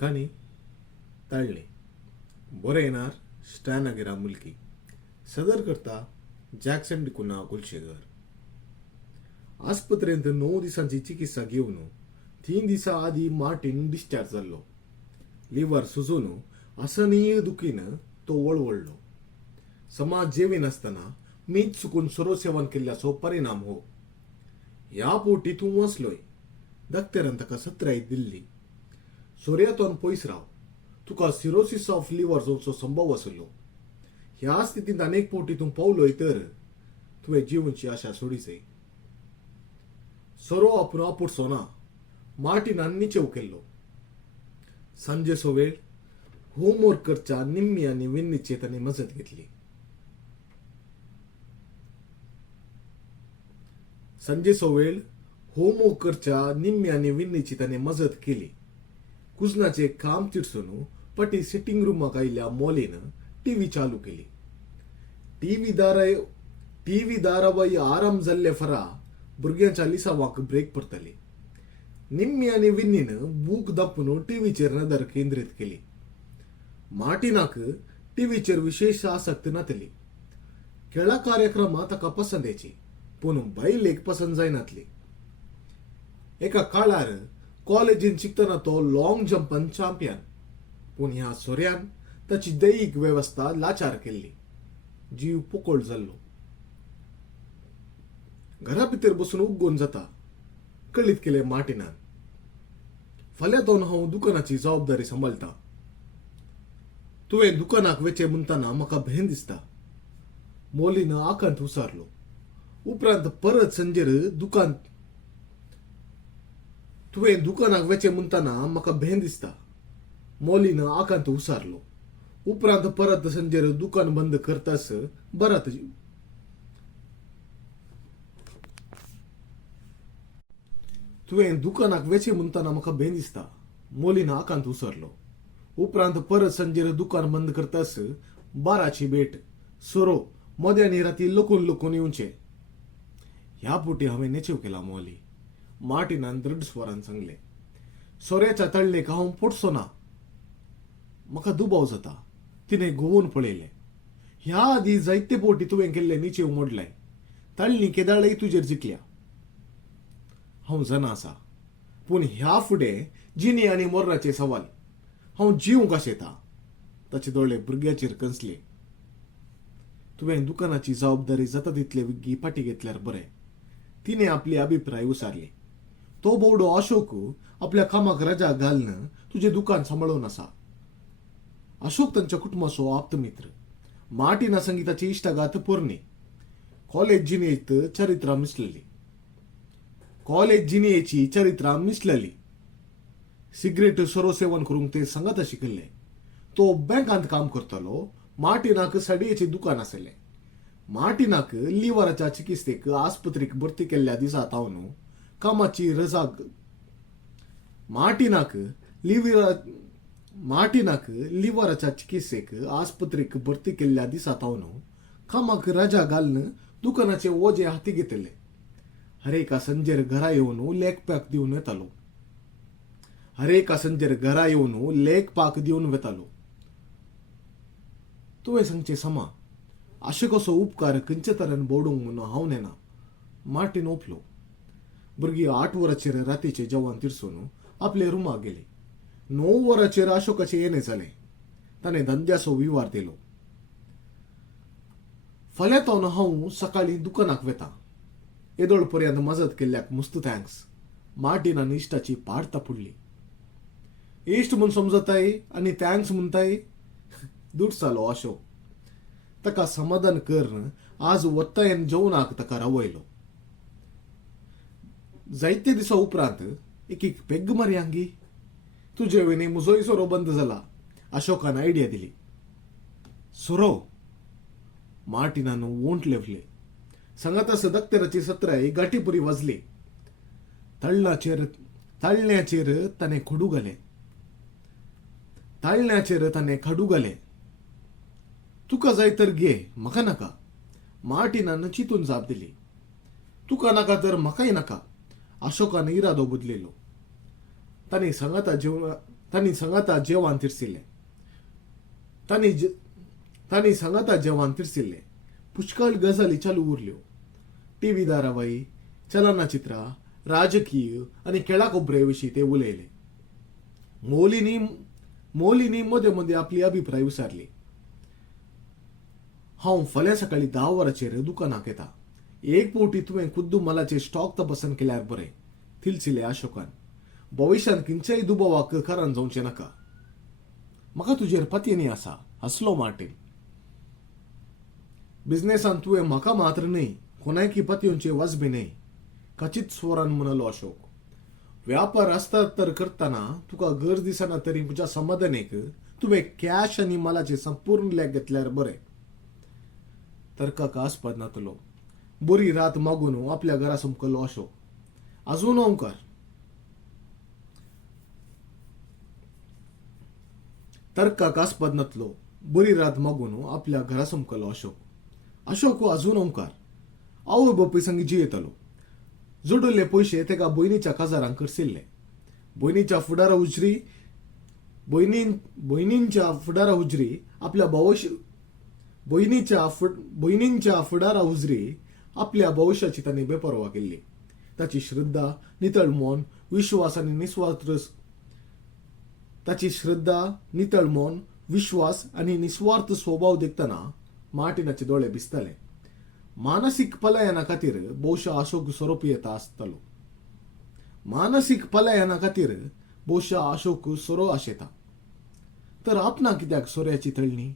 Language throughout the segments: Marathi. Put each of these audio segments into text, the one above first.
कोंकणी ताळ्ळी बरे येणार स्टॅन आगेरा मुलकी सदर करता जॅक्सन कुलशेगर. आस्पत्रेंत 9 दिसांची चिकित्सा घेवन 3 दिसां आधी मार्टिन डिस्चार्ज जाल्लो. लिव्हर सुजून असहनीय दुखीन तो वळवळलो. समाज जेवी नासतना मीच चुकून सरो सेवन केल्ल्याचो परिणाम हो. ह्या पोटी तूं वसलोय. डॉक्टरान ताका सत्राय दिल्ली. सोर्यातोन पयस राव, तुका सिरोसिस ऑफ लिव्हर जावचो संभव आसलो. ह्या स्थितींत अनेक पोटी तूं पावलोय तर तुवें जिवनची आशा सोडिचय. सोरो आपूण आपुडचो ना. मार्टिनान निचेव केल्लो. सांजेचो वेळ. होमवर्क करच्या निम्मी आनी विन्नीचे ताणें मजत घेतली. सांजेचो वेळ. होमवर्क करच्या निम्मी आनी विन्नीची ताणें मजत केली. कुजनाचे काम तिडसून पटी सिटिंग रूमाक आयिल्ल्या मोलीन टीव्ही चालू केली. टीव्ही धारावाही आराम जाल्ले फरा भुरग्यांच्या लिसावाक ब्रेक पडटली. निम्मी आनी विन्नीन बूक दापून टीव्हीचेर नदर केंद्रीत केली. मार्टिनाक टीव्हीचेर विशेष आसक्त नातली. खेळा कार्यक्रमां ताका पसंद येची, पूण बायलेक पसंद जायनातली. एका काळार कॉलेजीन शिकतना तो लॉंग जंपान चॅम्पियन, पूण ह्या सोऱ्यान ताची दैहिक वेवस्था लाचार केल्ली. जीव पोकळ जाल्लो. घरा भितर बसून उग्गोवन जाता कळीत केले मार्टिनान. फाल्यांतोन हांव दुकानाची जबाबदारी सांबाळटा. तुवें दुकानाक वेचे म्हणटाना म्हाका भेन दिसता. मोलीन आकांत उसारलो. उपरांत परत संजेर तुवें दुकानाक वेचे म्हणटाना म्हाका भेन दिसता. मोलीन आकांत उसारलो. उपरांत परत संजेर दुकान बंद करतास बरात. तुवें दुकानाक वेचे म्हणटाना म्हाका भेन दिसता. मोलीन आकांत उसारलो. उपरांत परत संजेर दुकान बंद करतास बाराची भेट. सोरो मध्यानी राती लकून लकून येवचें. ह्या पोटी हांवें नेचेव केला मोली. मार्टिनान दृढ स्वरान सांगलें. सोऱ्याच्या तळणेक हांव पडचो ना. म्हाका दुबाव जाता. तिणें घुंवून पळयलें. ह्या आदी जायते पोटी तुवें केल्ले निचेव मोडलाय. तळणी केदाळय तुजेर जिखल्या. हांव जाणा आसा, पूण ह्या फुडें जिणे आनी मरणाचे सवाल. हांव जीव काशेता. ताचे दोळे भुरग्याचेर कंसले. तुवें दुकानाची जबाबदारी जाता तितले विग्गी फाटी घेतल्यार बरें. तिणें आपली अभिप्राय उसारली. तो बोवडो अशोक आपल्या कामाक रजा घालन तुझे दुकान सांबाळून आसा. अशोक तांच्या कुटुंबाचो आप्तमित्र. मार्टिना संगीताची इश्टागात पोरणी. कॉलेज जिनेची चरित्रा मिसळली. सिगरेट सरो सेवन करूंक ते सांगात शिकले. तो बँकांत काम करतलो. मार्टिनाक साडयेचें दुकान आसलें. मार्टिनाक लिव्हराच्या चिकित्सेक आस्पत्रेक भरती केल्ल्या दिसा तावन कामाची रजा मार्टिनाक लिव्हराच्या चिकित्सेक आस्पत्रेक भरती केल्ल्या दिसा तावन कामाक रजा घालन दुकानाचे ओझे हाती घेतले. हरेका संजेर घरा येवन लेखपाक दिवन वेतालो. तुवें सांगचे समा. अशोकाचो उपकार खंयचे तरेन बोडूंक म्हूण हांव नेना. मार्टिन ओपलो. भुरगीं 8 वरांचेर रातीचे जेवण तिडसून आपले रुमाक गेली. 9 वरांचेर अशोकाचे येणे जालें. ताणें धंद्याचो विवार दिलो. फाल्यांतोन हांव सकाळीं दुकानाक वेतां. येदोळ पर्यंत मजत केल्ल्याक मस्त थँक्स. मार्टिनान इश्टाची पाड तापुडली. इश्ट म्हूण समजताय आनी थँक्स म्हणताय. दूट जालो अशोक. ताका समाधान करन आज वत्तायन जेवणाक ताका रावयलो. जायते दिसा उपरांत एक पेग मारी आंगी. तुजे वेनी म्हजोय सोरो बंद जाला. अशोकान आयडिया दिली. सोरो. मार्टिनान वोंट लेवले. सांगातास दक्तराची सत्राय गाठीपुरी वाजली. ताळण्याचेर ताणें खाडू घाले. तुका जाय तर घे, म्हाका नाका. मार्टिनान चिंतून जाप दिली. तुका नाका तर म्हाकाय नाका. अशोकान इरादो बदलिलो. तांणी सांगाता जेवण तिरसिल्ले तांणी सांगाता जेवण तिरसिल्ले पुष्कळ गजाली चालू उरल्यो. टीव्ही धारावाही, चलनचित्रां, राजकीय आणि खेळाखबऱ्याविशीं ते उलयले. मौलींनी मदे मदे आपली अभिप्राय विचारली. हांव फाल्यां सकाळीं 10 वरांचेर दुकानाक येता. एक पावटी तुवें खुद्द मालाचे स्टॉक तपासन केल्यार बरें, थिलसिले अशोकान. भविष्यात खंयच्याय दुबावाक कारण जावचें नाका. म्हाका तुजेर पत्यनी आसा, हसलो मार्टिन. बिझनेसांत तुवें म्हाका मात्र न्हय, कोणायकी पत्योंचे वाजबे न्हय, खचीत स्वरान म्हणलो अशोक. व्यापार आसता तर करतना तुका गरज दिसना तरी म्हज्या समाधानेक तुवें कॅश आनी मालाचे संपूर्ण लेख घेतल्यार बरें. तर्काक आस्पद नातलो. बरी रात मागून आपल्या घरा सुमकलो अशोक. अजून ओंकार. तर्काक आस्पद नातलो. बरी रात मागून आपल्या घरा सुमकलो अशोक. अशोक हो अजून ओंकार. आवय बापूय संगी जियेतलो. जोडिल्ले पयशे तेका भयणीच्या काजारांक करसिल्ले. भयणींच्या फुडारा उजरी आपल्या भविष्याची तांणी बेपर्वा केल्ली. ताची श्रद्धा, नितळ मन, विश्वास आनी निस्वार्थ स्वभाव देखतना मार्टिनाचे दोळे भिजताले. मानसीक पलायना खातीर भोवशा अशोक सोरोप येता आसतलो. सोरो आशेता. तर आपणा कित्याक सोऱ्याची तळणी?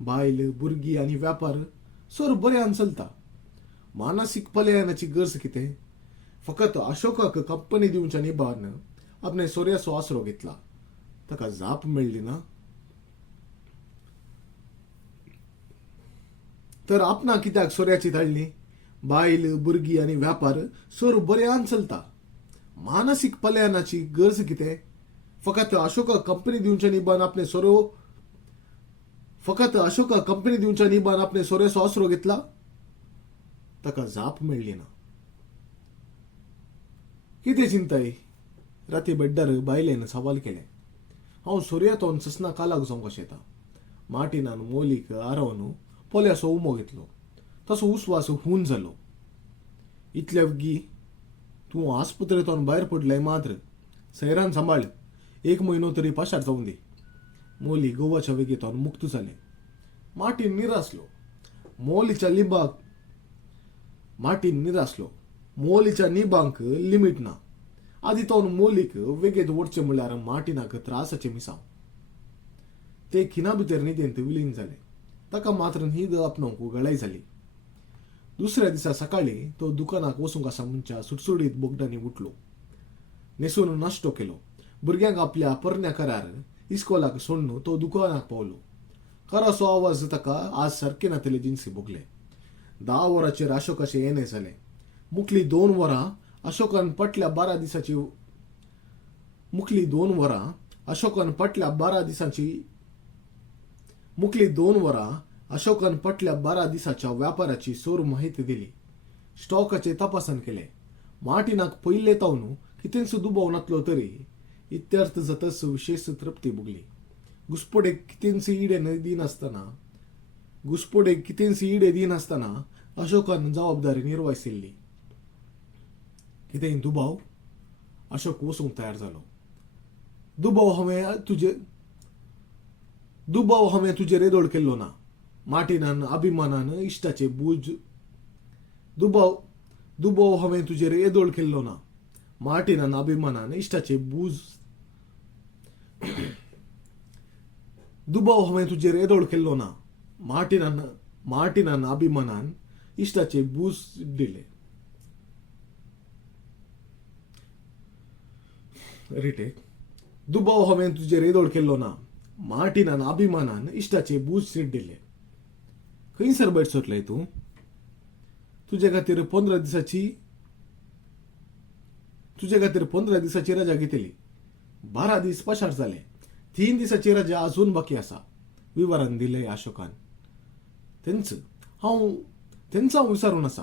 बायल, भुरगीं आनी व्यापार सोर बऱ्यान चलता. मानसीक पलायनाची गरज कितें? फकत अशोकाक कंपनी दिवच्या निबान आपणे सोऱ्याचो आसरो घेतला. ताका जाप मेळ्ळी ना. तर आपणा कित्याक सोऱ्याची तळणी? बायल, भुरगीं आनी व्यापार सोर बऱ्यान चलता. मानसीक पलायनाची गरज कितें? फकत अशोका कंपनी दिवच्या निबान आपणे सोऱ्याचो आसरो घेतला. ताका जाप मेळ्ळी ना. कितें चिंताय? राती बेड्डार बायलेन सवाल केले. हांव सोर्यातोन ससना कालाक जावंक आशेता. मार्टिनान मौलीक आरावन पोल्याचो उमो घेतलो. तसो उस्वास हून जालो. इतल्या वगी तूं आस्पत्रेतोन भायर पडलाय मात्र. सैरान सांबाळ. 1 म्हयनो तरी पाशार जावं दी. मौली गोवाच्या वेगेतोन मुक्त जाले. मार्टिन निरासलो. मौलीच्या निबांक लिमीट ना. आदी तो मौलीक वेगेत ओडचें म्हळ्यार मार्टिनाक त्रासाचे मिसांव. ते खिना भितर न्हिदेंत विलीन जाले. ताका मात्र न्हीद आपणावंक गळाय जाली. दुसऱ्या दिसा सकाळीं तो दुकानाक वचूंक आसा म्हणच्या सुटसुडीत बोगडांनी उठलो. न्हेसून नाश्तो केलो. भुरग्यांक आपल्या परण्या करार इस्कोलाक सोडून तो दुकानाक पावलो. खरासो आवाज ताका आज सारके नातले जिन्सी भोगले. 10 वरांचेर अशोकाचे येणे जाले. मुखली 2 वरां अशोकान पटल्या 12 दिसाच्या व्यापाराची सोर माहिती दिली. स्टॉकाचे तपासन केले. मार्टिनाक पयले तावन कितेंच दुबाव नातलो तरी इत्यर्थ जातच विशेष तृप्ती भोगली. घुसपोडेक कितेंच इडे दिनासतना अशोकान जबाबदारी निर्वायसिल्ली. कितें दुबाव? अशोक वचूंक तयार जालो. दुबाव हांवें तुजेर येदोळ केल्लो ना. मार्टिनान अभिमानान इश्टाचे बूज दिले. रिटेक. दुबाव हांवें तुजेर येदोळ केल्लो ना. मार्टिनान अभिमानान इश्टाचे बूज सीट दिले. खंयसर बैठ सोटलय तूं? तुजे खातीर 15 दिसाची रजा घेतली. 12 दीस पशार जाले. 3 दिसाची रजा अजून बाकी आसा. विवरण दिलंय अशोकान. तेंच हांव विचारून आसा.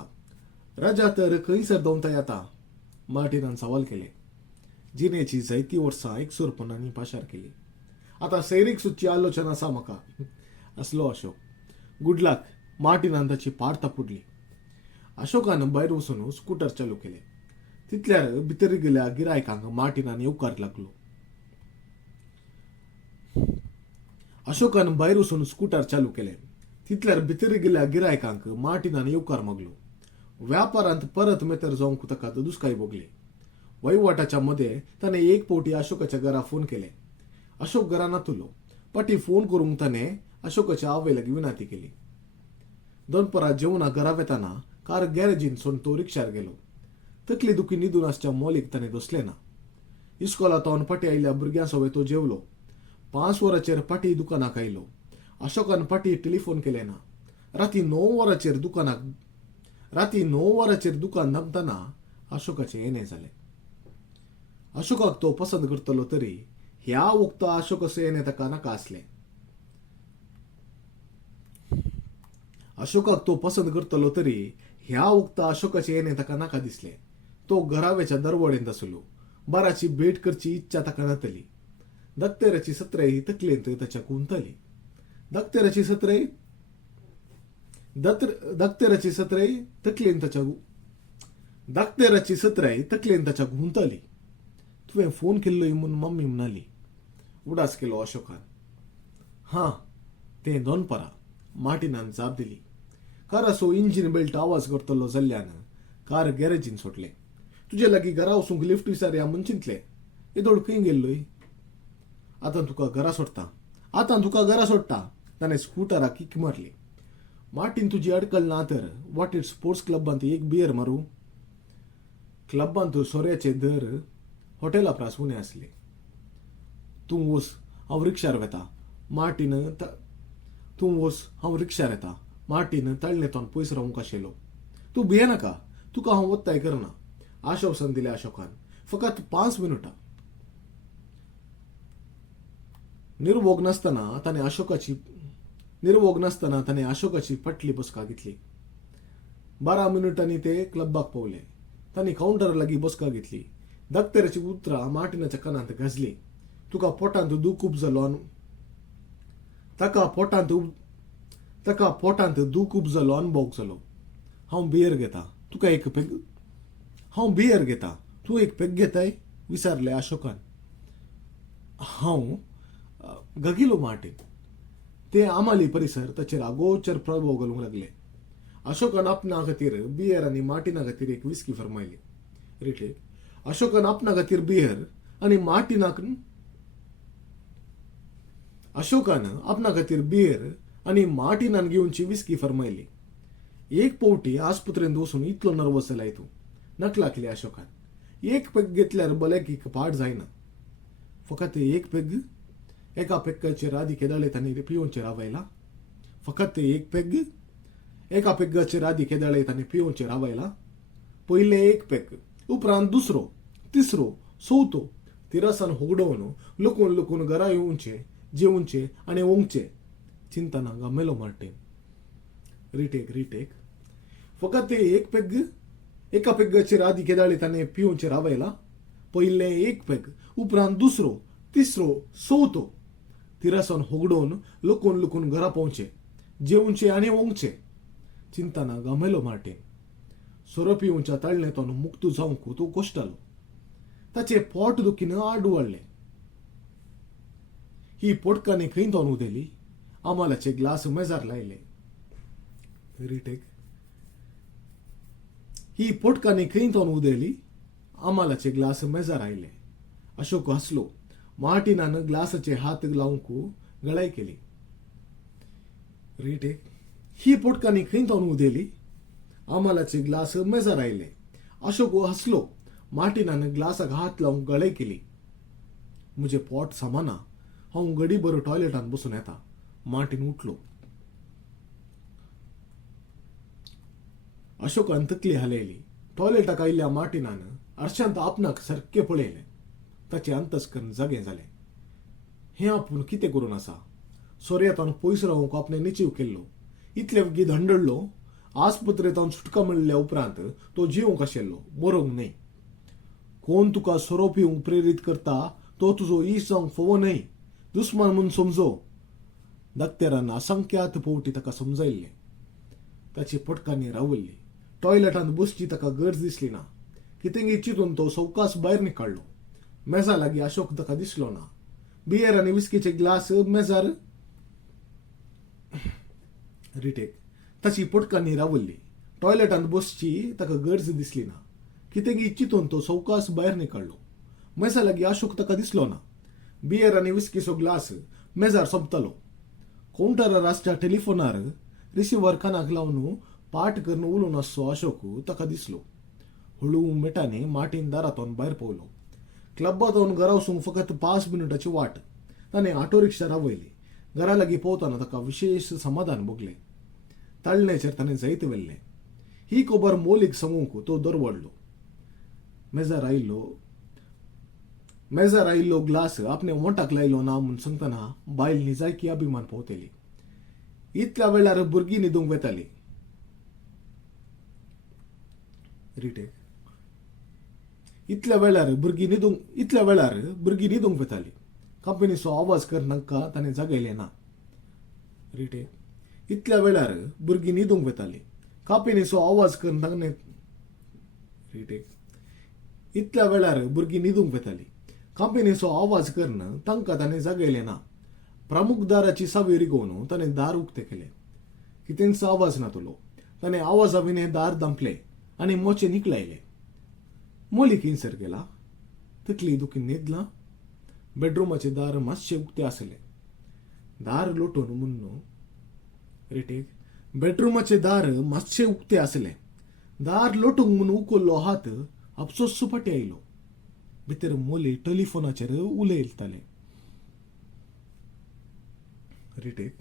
रजा तर खंयसर दोवंता येता? मार्टिनान सवाल केले. जिणेची जायती वर्सां एकसूरपणांनी पाशार केली. आता सैरीक सुची आलोचना आसा म्हाका असलो अशोक. गुड लक. मार्टिनान ताची पाड थापुडली. अशोकान भायर वचून स्कूटर चालू केले. तितल्यार भितर गेल्या गिरायकांक मार्टिनान येवकार लागलो. अशोकान भायर वचून स्कूटर चालू केले. तितल्यार भितर गेल्या गिरायकांक मार्टिनान येवकार मागलो. व्यापारांत परत मेतर जावंक ताका दुस्काय भोगली. वहिवाटाच्या मध्ये ताणें एक फावटी अशोकाच्या घरा फोन केले. अशोक घरा नातुलो. पाटी फोन करूंक ताणें अशोकाच्या आवय लागीं विनंती केली. दनपरां जेवणा घरा वेताना कार गॅरेजीन सोडून तो रिक्षार गेलो. तकली दुखी न्हिदून आसच्या मोलीक ताणें दोसलें ना. इस्कॉलांतल्यान पाटी आयिल्ल्या भुरग्यां सवय तो जेवलो. 5 वरांचेर पाटी दुकानाक आयलो. अशोकान पाटी टेलिफोन केलें ना. राती 9 वरांचेर दुकान धांपतना अशोकाचें येणें जालें. अशोकाक तो पसंत करतलो तरी ह्या वक्ता अशोकाचें येणें ताका नाका आसलें. अशोकाक तो पसंत करतलो तरी ह्या वक्ता अशोकाचें येणें ताका नाका दिसलें. तो घरावेच्या दरवडेंत आसलो. बाराची भेट करची इच्छा ताका नातली. दक्तेराची सत्रय तकलेंत ताच्या गुंतली. दक्तेराची सत्रय तकलेन ताच्या गुंतली. तुवें फोन केल्लोय म्हूण मम्मी म्हणाली. उडास केलो अशोकान. हां, तें दनपरां. मार्टिनान जाप दिली. काराचो इंजिन बेल्ट आवाज करतलो जाल्ल्यान कार गॅरेजीन सोडलें. तुजे लागीं घरा वचूंक लिफ्ट विचारया म्हूण चिंतलें. येदोळ खंय गेल्लोय? आतां तुका घरा सोडटा. ताणें स्कूटराक किक मारली. मार्टिन तुजी अडकल ना तर वाटेर स्पोर्ट्स क्लबांत एक बियर मारूं? क्लबांत सोऱ्याचे दर हॉटेला प्रास उणे आसले. तूं वच, हांव रिक्षार येता. मार्टिन तळणेतोन पयस रावंक आशिल्लो. तूं भियेनाका. तुका हांव वत्ताय करना. आश्वासन दिलें अशोकान. फकत 5 मिनटां. निर्वोग नासतना ताणें अशोकाची फाटली बसका घेतली. 12 मिनटांनी ते क्लबाक पावले. तांणी कावंटरा लागीं बसका घेतली. दक्तेराची उतरां मार्टिनाच्या कानांत गाजली. ताका पोटांत दूख खूब जालो अनुभव जालो. हांव बियर घेता. तूं एक पेग घेताय? विचारलें अशोकान. हांव गगिलो मार्टिन. ते आमाली परिसर ताचेर आगोचर प्रभाव घालूंक लागले. अशोकान आपणा खातीर बियर आनी मार्टिना खातीर एक विस्की फरमायली. रिटेक. अशोकान आपणा खातीर बियर आनी मार्टिनान घेवनची विस्की फरमायली. एक पावटी आस्पत्रेंत वचून इतलो नर्वस जालाय तूं? नकला केली अशोकान. एक पेग घेतल्यार भलायकीक पाड जायना. फकत एक पेग? एका पेग्गाचेर आदी केदाळे तांणी पिवोवचेर रावयला. फकत एक पेग? एका पेग्गाचेर आदी केदाळे तांणी पिवोवचेर रावयला. पयले एक पेग, उपरांत दुसरो, तिसरो, चवथो. तिरासान होगडोवन लुकून घरा येवचे, जेवचे आनी ओंगचे. चिंतना गमेलो मार्टिन. रिटेक. फकत एक पेग? एका पेग्गाचेर आदी केदाळे तांणी पिवोवचेर रावयला. पयले एक पेग, उपरांत दुसरो, तिसरो, चवथो. तिरासान होगडोवन लुकून घरा पावचे, जेवचे आनी ओंगचे. चिंतना गमेलो मार्टिन. सोरो पिवच्या तळणेतोन मुक्त जावंक तो कोश्टालो. ताचे पोट दुखीन आडवळ्ळें. ही पोटकांनी खंय तोन उदेली. आमालाचे ग्लास मेजार लायले. रिटेक. ही पोटकांनी खंय तोन उदेली. आमालाचे ग्लास मेजार आयले. अशोक हसलो. मार्टिनान ग्लासाचे हात लावंक गळाय केली. रिटेक. ही पोटकांनी खंय तोन उदेली. आमालाचे ग्लास मेजार आयले. अशोक हसलो. मार्टिनान ग्लासाक हात लावंक गळाय केली. म्हजें पोट समाना. हांव गडीभर टॉयलेटान बसून येता. मार्टिन उठलो. अशोकान तकली हालयली. टॉयलेटाक आयिल्ल्या मार्टिनान आरशांत आपणाक सारकें पळयलें. ताचें अंतस्करण जागें जालें. हें आपूण कितें करून आसा? सोऱ्यातान पयस रावंक आपणें निचीव केल्लो. इतले वगी धंडळलो. आस्पत्रेतान सुटका मेळिल्ल्या उपरांत तो जिवंक आशिल्लो, मरूंक न्हय. कोण तुका सोरो पिवंक प्रेरीत करता तो तुजो इश्ट जावंक फोव न्हय, दुस्मान म्हूण समजो. दाक्तेरान असंख्यात फावटी ताका समजायल्लें. ताची पटकांनी रावल्ली. टॉयलेटांत बसची ताका गरज दिसली ना. कितेंगी चिंतून तो सवकास भायर निकळ्ळो. मेजा लागीं अशोक ताका दिसलो ना. बियर आनी विस्कीचे ग्लास मेजार रिटेक. ताची पटकांनी रावल्ली. टॉयलेटांत बसची ताका गरज दिसली ना. कितेंगी चिंतून तो सवकास भायर निकळ्ळो. मेजा लागीं अशोक ताका दिसलो ना. बियर आनी विस्कीचो ग्लास मेजार सोंपतलो. कावंटरार आसच्या टेलिफोनार रिसिव्हर कानाक लावन पाट करून उलोवन आसचो अशोक ताका दिसलो. हळू मिटांनी मार्टीन दारांतून भायर पावलो. क्लबांतून घरा वचूंक फकत 5 मिनटाची वाट. ताणें ऑटो रिक्षा रावयली. घरा लागीं पावतना ताका विशेष समाधान भोगलें. ताळणेचेर ताणें जैत व्हेल्लें. ही खबर मोलीक सांगूंक तो दरवडलो. मेजार आयिल्लो ग्लास आपणे ओंठाक लायलो ना म्हूण सांगतना बायल निजायकी अभिमान पावतली. इतल्या वेळार भुरगीं न्हिदूंक वेतालीं. रिटेक. इतल्या वेळार भुरगीं न्हिदूंक वेतालीं. कंपनीचो आवाज कर तांकां ताणें जागयलें ना. रिटेक. इतल्या वेळार भुरगीं न्हिदूंक वेतालीं. कंपनीचो आवाज कर ताणें रिटेक. इतल्या वेळार भुरगीं न्हिदूंक वेतालीं. कंपनीचो आवाज करून तांकां ताणें जागयलें ना. प्रमुख दाराची सावी रिगोवन ताणें दार उक्तें केलें. कितेंच आवाज नातलो. ताणें आवाजाविनें दार धांपलें आनी मोचे निकलायले. मोली खंयसर गेला. तकली दुखी न्हिदलां. बेडरूमाचें दार मातशें उक्तें आसलें. दार लोटून म्हूण रिटेक. बेडरूमाचें दार मातशें उक्तें आसलें. दार लोटूंक म्हूण उखल्लो हात आपसोस फाटीं आयलो. भितर मोली टेलिफोनाचेर उलयतालें. रिटेक.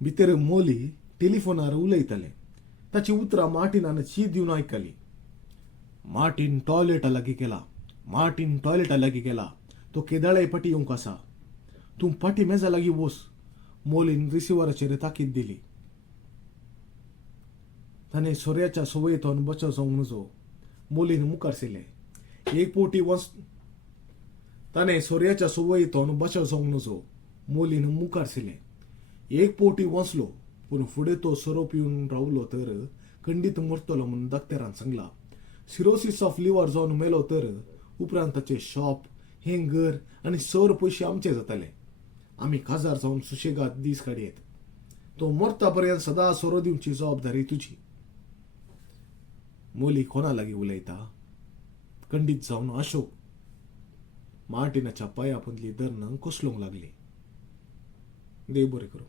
भितर मोली टेलिफोनार उलयतालें. ताची उतरां मार्टिनान ची दिवन आयकलीं. मार्टिन टॉयलेटा लागीं गेला. तो केदाळे फाटीं येवंक आसा. तूं फाटीं मेजा लागीं वच. मोलीन रिसिव्हराचेर ताकीद दिली. ताणें सोऱ्याच्या सवयेतून बचाव जावंक नजो. मोलीन मुखार सरलें. एक पोवटी वचलो. पूण फुडें तो सोरो पिवन रावलो तर खंडीत मरतलो म्हूण दाक्तेरान सांगलां. सिरोसीस ऑफ लिव्हर जावन मेलो तर उपरांत ताचें शॉप, हें घर आनी सर पयशे आमचे जाताले. आमी काजार जावन सुशेगाद दीस काडयेत. तो मरता पर्यंत सदां सोरो दिवची जबाबदारी तुजी. मोली कोणा लागीं उलयता. खंडीत जावन अशोक मार्टिनाच्या पांया पदली धरून कसलोंक लागली. देव बरें करूं.